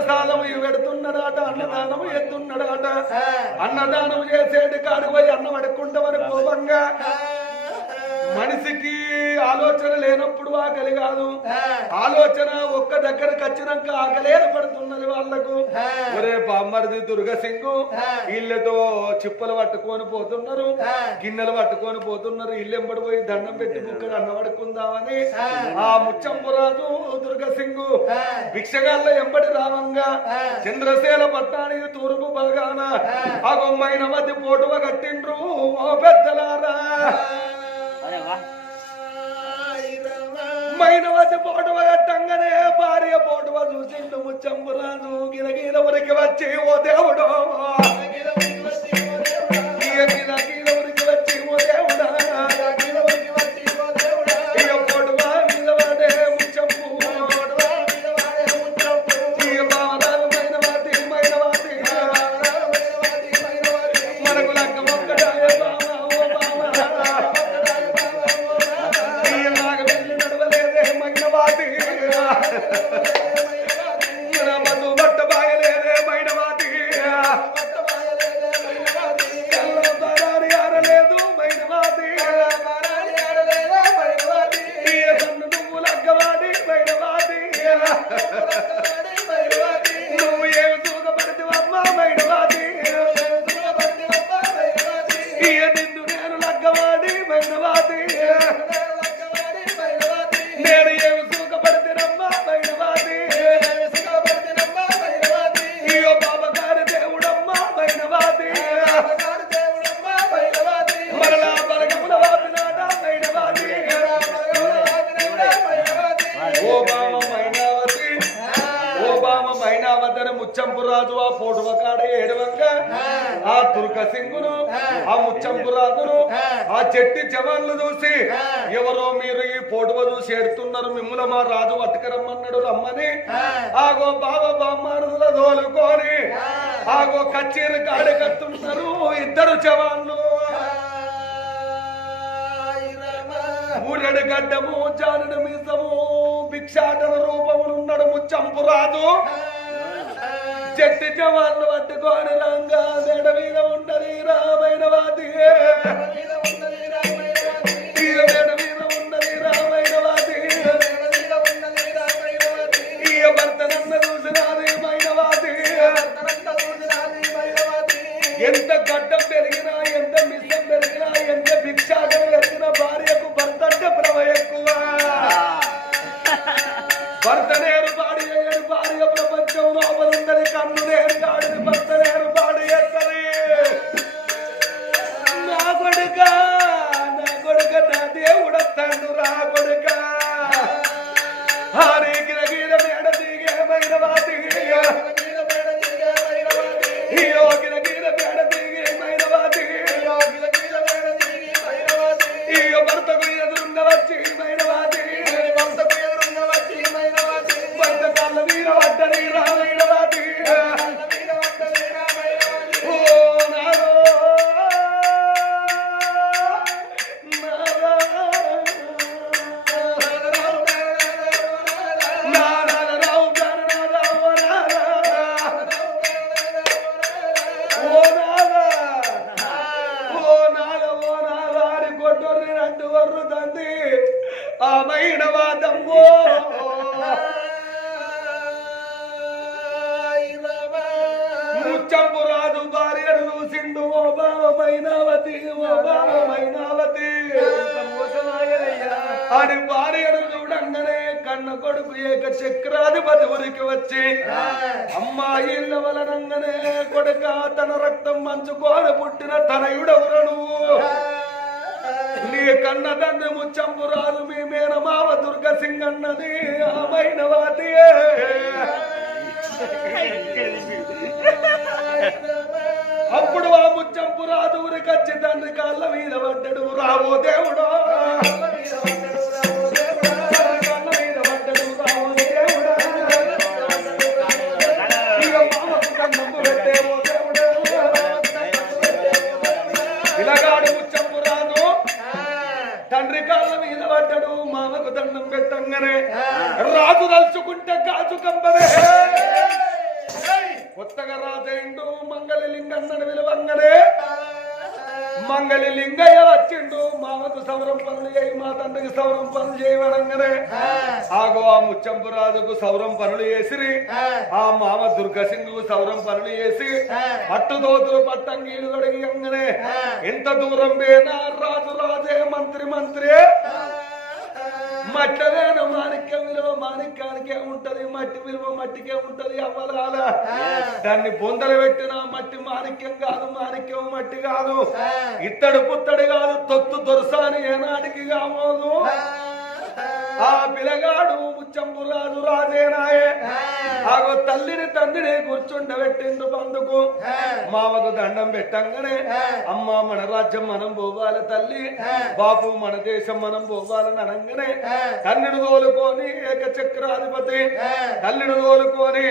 అన్నదానము పెడుతున్నడాట అన్నదానము ఎత్తున్నడాట అన్నదానం చేసేటి కాడు పోయి అన్నం అడుక్కుంటామని కోపంగా. మనిషికి ఆలోచన లేనప్పుడు ఆకలి కాదు. ఆలోచన ఒక్క దగ్గరకు వచ్చినాక ఆకలి పడుతున్నది వాళ్ళకు ఒరే బామ్మరిది దుర్గసింగు వీళ్ళతో చిప్పలు పట్టుకొని పోతున్నారు. గిన్నెలు పట్టుకొని పోతున్నారు. ఇల్లెంబడి పోయి దండం పెట్టి బుక్కలు అన్నబడుకుందామని ఆ. ముచ్చంపురాజు దుర్గసింగు. భిక్షగాళ్ళ ఎంబడి రావంగా. చంద్రశేల పట్టానికి తూర్పు బలగాన ఆ. గొమ్మైన మధ్య పోటువ కట్టిండ్రు ఓ పెద్దలారా. మైనవతి పోటవ కట్టంగానే భార్య పోటవ చూసిండు ముచ్చంబురాజు గిరగిన వరకు వచ్చి ఓ దేవ బామ్మారుల దోలుకొని ఆగో కచ్చేరి కాడి కత్తున్నారు ఇద్దరు జవాన్లు. ఊరడు గడ్డము జానుడు మీసము భిక్షాటన రూపములున్నాడు ముచ్చంపు రాదు చెట్టు జవాన్లు పట్టుకొని రంగా మీద ఉండని రామైన వాది. కొడుక తన రక్తం మంచుకోని పుట్టిన తనయుడెవరు నువ్వు నీ కన్న తండ్రి ముచ్చంపు మీ మేనమావ దుర్గ సింగన్నది ఆమైన వాతి అప్పుడు ఆ ముచ్చంపు రాదు ఊరికొచ్చి తండ్రి కాళ్ళ మీద పడ్డడు. రావో దేవుడో. సౌరం పనులు చేయి మా తండ్రికి సౌరం పనులు చేయవడంగానే ఆగో ఆ ముచ్చంపు రాజుకు సౌరం పనులు చేసిరి ఆ మామ దుర్గసింగుకు సౌరం పనులు చేసి పట్టు దోతులు పట్టంగీలు తొడిగియంగానే ఎంత దూరం పోయినా రాజు రాజే మంత్రి మంత్రి మట్టలేను మాణిక్యం విలువ మాణిక్యానికే ఉంటది మట్టి విలువ మట్టికే ఉంటది అవ్వలాల. దాన్ని బొందలు పెట్టిన మట్టి మాణిక్యం కాదు మాణిక్యం మట్టి కాదు. ఇత్తడు పుత్తడి కాదు తొత్తు దొరసాని ఏనాటికి కావోదు. ఆ పిల్లగాడు ముచ్చంపు రాజు రాజేనాయే ఆగో తల్లిని తండ్రిని కూర్చుండబెట్టిండు బందుకు మామకు దండం పెట్టంగానే అమ్మ మన రాజ్యం మనం పోవాలి తల్లి. బాపు మన దేశం మనం పోవాలని అనగానే తల్లిని తోలుకొని ఏక చక్రాధిపతి తల్లిని తోలుకొని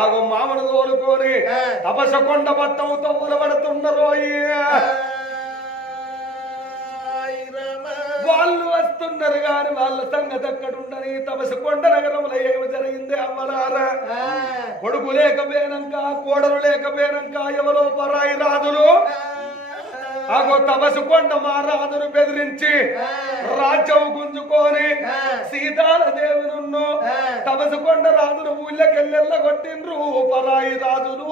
ఆగో మామను తోలుకొని తపసకొండ బట్టం తవ్వులు పడుతున్నారు వాళ్ళు వస్తున్నారు గాని వాళ్ళ సంగతి అక్కడుండని తపసకొండ నగరంలో ఏమి జరిగింది అమ్మలారా? కొడుకు లేకపోయినాక కోడలు లేకపోయినాక ఎవరో పరాయి రాజులు? ఆగో తపసు కొండ మహారాజును బెదిరించి రాజ్యం గుంజుకొని సీతాల దేవునున్ను తపసు కొండ రాజును ఊళ్ళకెళ్ళెళ్ళ కొట్టిండ్రు పరాయి రాజులు.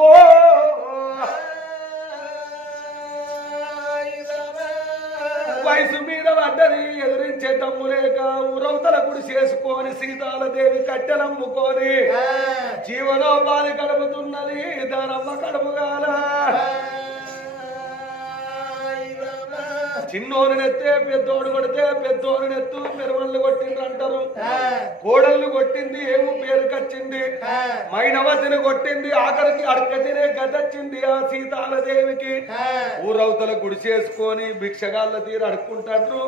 వయసు మీద పడ్డది ఎదిరించే తమ్ము లేక ఊరవతల గుడి చేసుకొని సీతాల దేవి కట్టెలమ్ముకొని జీవనోపాధి గడుపుతున్నది దానమ్మ కడుపుగాల. చిన్నోని నెత్తే పెద్దోడు కొడితే పెద్దోని నెత్తు మెరవళ్ళు కొట్టిండ్రు అంటారు. కోడళ్ళు కొట్టింది ఏమో పేరు కచ్చింది. మైనవతిని కొట్టింది ఆఖరికి అడక తినే గదచ్చింది ఆ సీతాల దేవికి ఊరవతల గుడి చేసుకొని భిక్షగాళ్ళ తీరు అడుక్కుంటాండ్రు.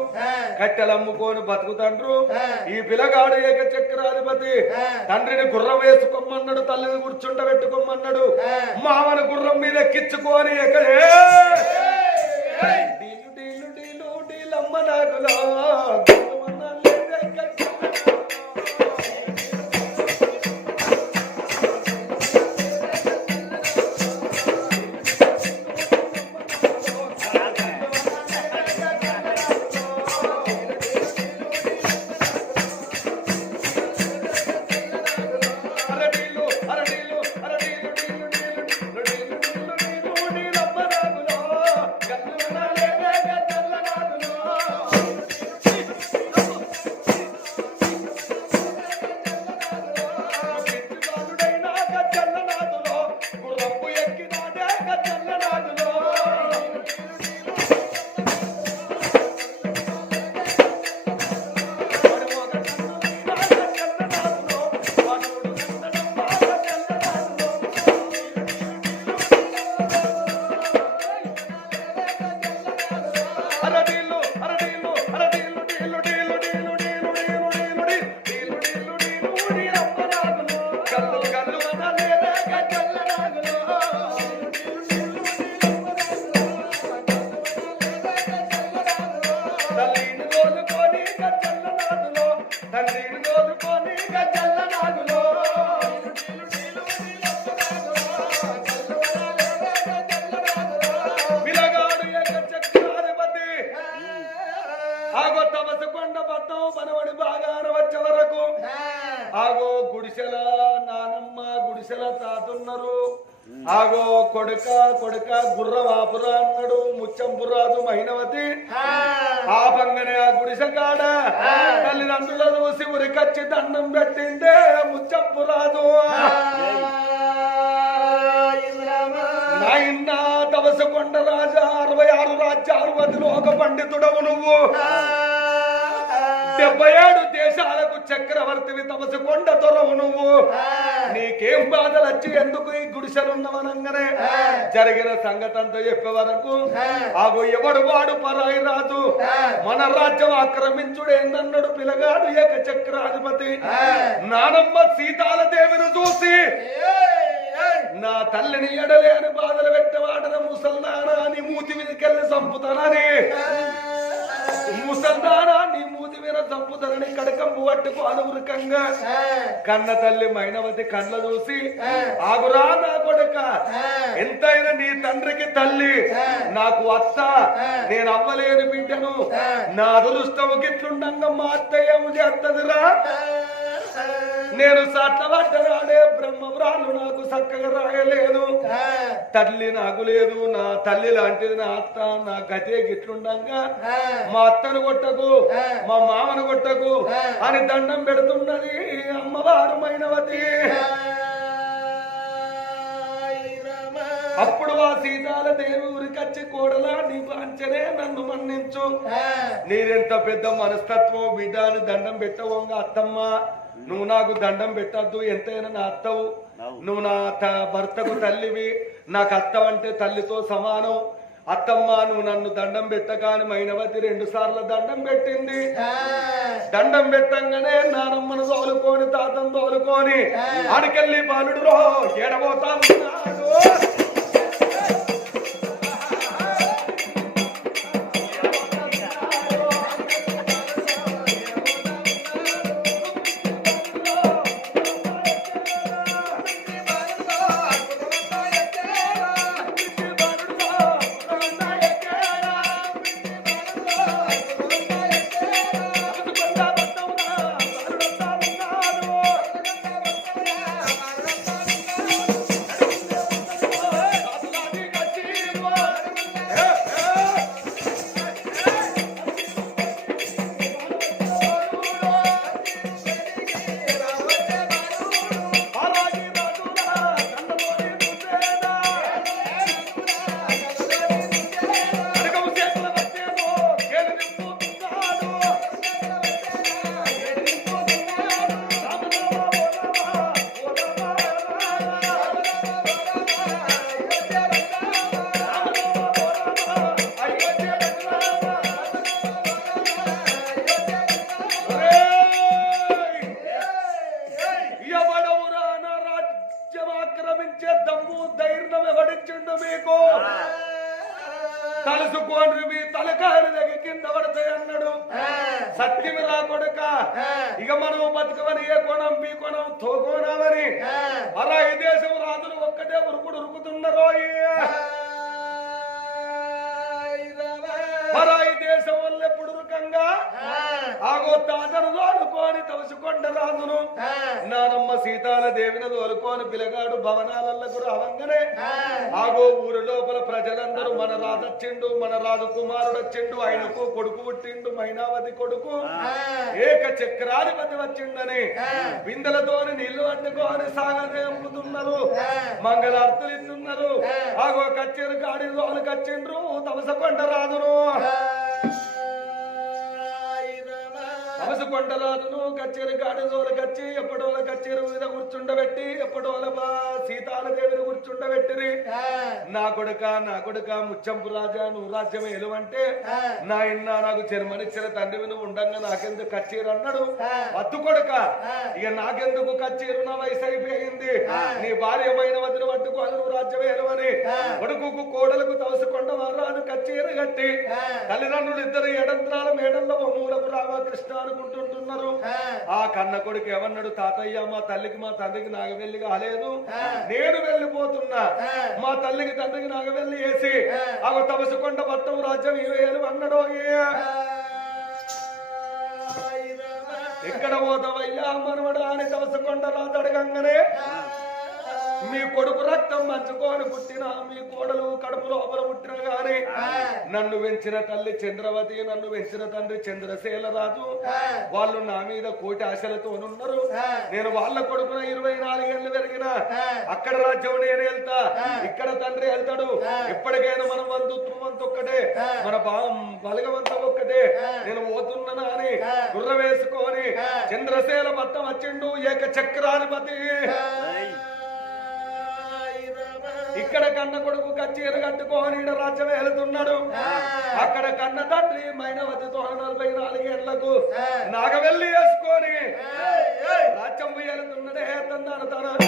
కట్టెలు అమ్ముకొని బతుకుతాండ్రు. ఈ పిల్లగాడు ఏక చక్రాధిపతి తండ్రిని గుర్రం వేసుకోమన్నాడు తల్లిని కూర్చుండబెట్టుకోమన్నాడు మామని గుర్రం మీద ఎక్కించుకొని ఎక్కడే అమ్మ నాగులా గుడిసెల తాతున్నారు. ఆగో కొడుక కొడుక గుర్రవాపురా అన్నాడు. ముచ్చంపురాజు మహినవతి. ఆ. పంగనే ఆ గుడిసె కాడ తల్లిదండ్రుల చూసి ఉరికచ్చి దండం పెట్టిందే ముచ్చంపురాజు నాయన్న తవసకొండ రాజా అరవై ఆరు రాజ్యాలు వదిలో ఒక పండితుడవు నువ్వు. డెబ్బై ఏడు దేశాలకు చక్రవర్తివి తమసకొండ తొరవు నువ్వు. నీకేం బాధలు వచ్చి ఎందుకు ఈ గుడిసెలున్నవనంగానే? జరిగిన సంగతి అంతా చెప్పే వరకు ఆగు ఎవడు వాడు పరాయి రాజు? మన రాజ్యం ఆక్రమించుడేందన్నాడు పిలగాడు ఏక చక్రాధిపతి నానమ్మ సీతాల దేవిని చూసి నా తల్లిని ఎడలేని బాధలు పెట్టవాడన ముసల్దానా నీ మూతి మీదకెళ్ళి చంపుతానని. ముసల్దానా నీ మూతి మీద చంపుతానని కడకంపు పట్టుకు అనువృకంగా. కన్న తల్లి మైనవతి కళ్ళ చూసి ఆగురా నా కొడుక. ఎంతైనా నీ తండ్రికి తల్లి. నాకు అత్త. నేను అవ్వలేని బిడ్డను. నా అదృష్టము గిట్లుండంగా మా అత్తయ్య చేస్తదిరా నేను సట్లబడ్డనాడే బ్రహ్మవ్రాలు నాకు చక్కగా రాయలేదు. తల్లి నాకు లేదు నా తల్లి లాంటిది నా అత్త నా గతే గిట్లుండంగా. మా అత్తను కొట్టకు మా మామను కొట్టకు అని దండం పెడుతున్నది అమ్మవారు మైనవతి. అప్పుడు ఆ సీతాల దేవి ఉరికచ్చి కోడలా నీ పాంచనే నన్ను మన్నించు. నీదెంత పెద్ద మనస్తత్వం బిడ్డాను దండం పెట్టవంగ అత్తమ్మ. నువ్వు నాకు దండం పెట్టద్దు ఎంతైనా నా అత్తవు. నువ్వు. నా త- భర్తకు తల్లివి. నాకు అత్త అంటే తల్లితో సమానం. అత్తమ్మ నువ్వు నన్ను దండం పెట్టగాని మైనవతి రెండు సార్లు దండం పెట్టింది. దండం పెట్టంగానే నానమ్మను తోలుకొని తాతను తోలుకొని ఆడికెళ్ళి బాలుడు రో ఎడబోతా ఉరుకుతున్నారు పరాయి దేశం వల్ల ఎప్పుడు ఉరుకంగా ఆగో తాతను తోలుకొని తవసుకొండ రాజును నానమ్మ సీతాల దేవిని తోలుకొని పిలగాడు భవనాలకు రావంగానే ఆగో ఊరి లోపల ప్రజలందరూ మన రాజొచ్చిండు మన రాజు కుమారుడు వచ్చిండు ఆయనకు కొడుకు పుట్టిండు మైనావతి కొడుకు. ఏక చక్రాధిపతి వచ్చిండని. బిందెలతోని నీళ్ళు పట్టుకొని సాగదేంపుతున్నారు మంగళార్తులు ఇస్తున్నారు ఆగో కచ్చేరు గాడి రోజులు కచ్చిండ్రు తమసకొండ రాజును తమసకొండ రాజును కచ్చేరు గాడి రోజులు కచ్చి ఎప్పటోల కచ్చేరు మీద కూర్చుండబెట్టి ఎప్పటోల బా సీతాల దేవిని కూర్చుండబెట్టిరి. నా కొడుక నా కొడుక ముచ్చంపు రాజా నువ్వు రాజ్యం ఎలువంటే నా ఇన్న నాకు జన్మనిచ్చిన తండ్రివి నువ్వు ఉండంగా నాకెందుకు కచ్చీరు అన్నాడు. వద్దు కొడుక ఇక నాకెందుకు కచ్చీరు? నా వయసు అయిపోయింది. నీ భార్యమైన వదిన పట్టుకోవాలి నువ్వు రాజ్యం ఎలువని కొడుకు కోడలకు తవసకొండ మహారాజు కచ్చీరు కట్టి. తల్లిదండ్రులు ఇద్దరు ఎడంత్రాల మేడల్లో మూలకు రామకృష్ణ అనుకుంటుంటున్నారు ఆ కన్న కొడుకు ఏమన్నాడు తాతయ్య మా తల్లికి మా తండ్రికి నాగవెల్లి కాలేదు. నేను వెళ్ళిపోతున్నా. మా తల్లికి తండ్రికి నాగవెల్లి వేసి ఆగ తమసుకొండ పట్టం రాజ్యం ఇవేలు అన్నాడు ఎక్కడ పోతావయ్యా? మనవడా అని తమసుకొండ రాజు అడగంగానే మీ కొడుకు రక్తం మంచుకొని పుట్టిన మీ కోడలు కడుపు లోపల పుట్టిన గాని నన్ను పెంచిన తల్లి చంద్రవతి నన్ను పెంచిన తండ్రి చంద్రశీల రాజు వాళ్ళు నా మీద కోటి ఆశలతో ఉన్నారు నేను వాళ్ళ కొడుకున ఇరవై నాలుగేళ్ళు పెరిగిన. అక్కడ రాజ్యం నేను వెళ్తా ఇక్కడ తండ్రి వెళ్తాడు. ఎప్పటికైనా మన బంధుత్వం అంత ఒక్కటే మన భావం బలగమంతా ఒక్కటే. నేను పోతున్నానా అని గుర్ర వేసుకొని చంద్రశీల పట్టం వచ్చిండు ఏక చక్రాధిపతి ఇక్కడ కన్న కొడుకు కచ్చీరు కట్టుకొని రాజ్యం వెళుతున్నాడు అక్కడ కన్న తండ్రి మైనవతితో నలభై నాలుగేళ్ళకు నాగవెల్లి వేసుకొని రాజ్యం వెళ్తున్నాడే తందాను తన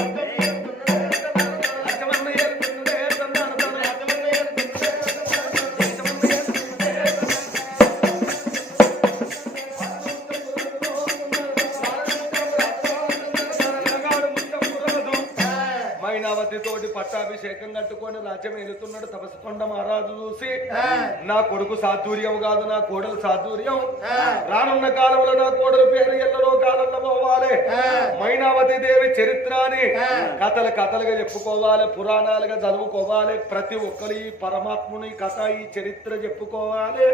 రాజ్యం వెళుతున్నాడు తపస్సుకొండ మహారాజు చూసి నా కొడుకు సాధుర్యం కాదు నా కోడలు సాధుర్యం రానున్న కాలంలో నా కోడలు పేరు పోవాలి మైనావతి దేవి చరిత్ర అని కథలు కథలుగా చెప్పుకోవాలి పురాణాలుగా చదువుకోవాలి. ప్రతి ఒక్కరు పరమాత్ముని కథ ఈ చరిత్ర చెప్పుకోవాలి.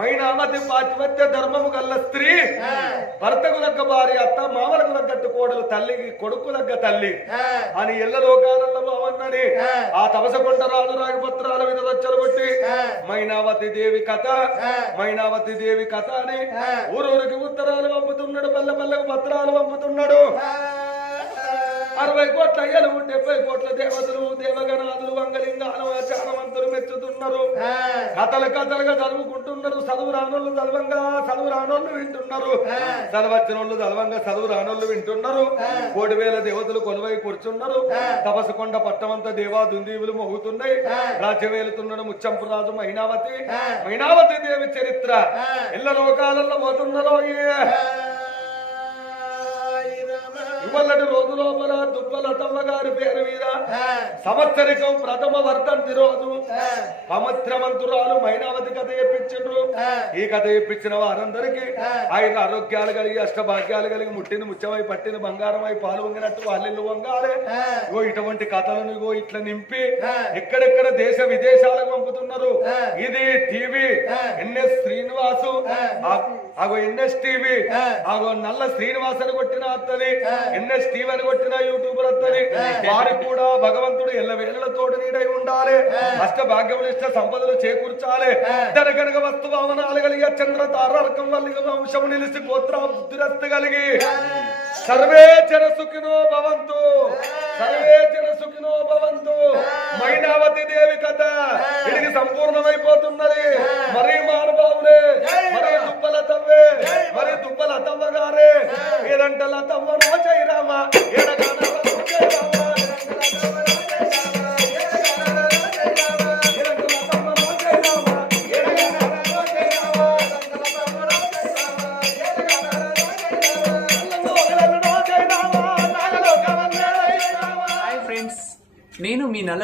మైనావతి పాతిపత్య ధర్మము గల్ల స్త్రీ భర్తకు తగ్గ భార్య అత్త మామలకు తగ్గట్టు కోడలు తల్లికి కొడుకు దగ్గ తల్లి అని ఎల్ల లోకాలలో బావన్నని ఆ. తపసకొండ రాజు రాగపత్రాల మీద వచ్చలగొట్టి మైనావతి దేవి కథ మైనావతి దేవి కథ అని ఊరూరికి ఉత్తరాలు పంపుతున్నాడు పల్లె పల్లెకు పత్రాలు పంపుతున్నాడు అరవై కోట్ల అయ్యలు డెబ్బై కోట్ల దేవతలు దేవగణాదులు వంగలింగాలు ఆచారవంతులు మెచ్చుతున్నారు. కథలు కథలుగా చదువుకుంటున్నారు. చదువు రానోళ్ళు చదవంగా చదువు రానోళ్ళు వింటున్నారు. చదవచ్చిన వాళ్ళు చదవంగా చదువు రానోళ్ళు వింటున్నారు. కోటి వేల దేవతలు కొలువై కూర్చున్నారు. తపసకొండ పట్టమంతా దేవా దుందీవులు మోగుతున్నాయి. రాజ్యం వెళుతున్నాడు ముచ్చంపు రాజు మైనావతి. మైనావతి దేవి చరిత్ర. ఇళ్ళ లోకాలలో పోతున్నదో సంవత్సరికం ప్రథమ వర్ధంతి రోజు. పవిత్రమంతురాలు మైనావతి కథ చెప్పించిండ్రు ఈ కథ చెప్పించిన వారందరికీ ఆయన ఆరోగ్యాలు కలిగి అష్టభాగ్యాలు కలిగి ముట్టిన ముచ్చమై పట్టిన బంగారమై పాలు వంగినట్టు వాళ్ళిల్లు వంగాలే. ఇగో ఇటువంటి కథలను ఇగో ఇట్లా నింపి ఎక్కడెక్కడ దేశ విదేశాలకు పంపుతున్నారు. ఇది టీవీ ఎన్ఎస్ శ్రీనివాసు అగో ఎన్ఎస్ టీవీ. అగో నల్ల శ్రీనివాస్ అని కొట్టిన అత్తది ఎన్ఎస్ టీవీ అని కొట్టిన యూట్యూబర్ అత్తది వారికి కూడా భగవంతుడు ఎల్ల వేళల తోడు నీడై ఉండాలి. అష్ట భాగ్యములు ఇష్ట సంపదలు చేకూర్చాలి. ధనగనగ వస్తు భావనాలు కలిగి చంద్ర తారకం వల్ల వంశము నిలిసి గోత్ర బుద్ధిరస్తు కలిగి. సర్వే జన సుఖినో భవంతు. సర్వే జన సుఖినో భవంతు. మైనావతి దేవి కథ. ఇది సంపూర్ణమైపోతున్నది. మరీ మానబాబులే మరీ దుబ్బల తవ్వే మరి దుబ్బల తవ్వ గారే ఏదంటల తవ్వ నో జయరామ ఏడగాన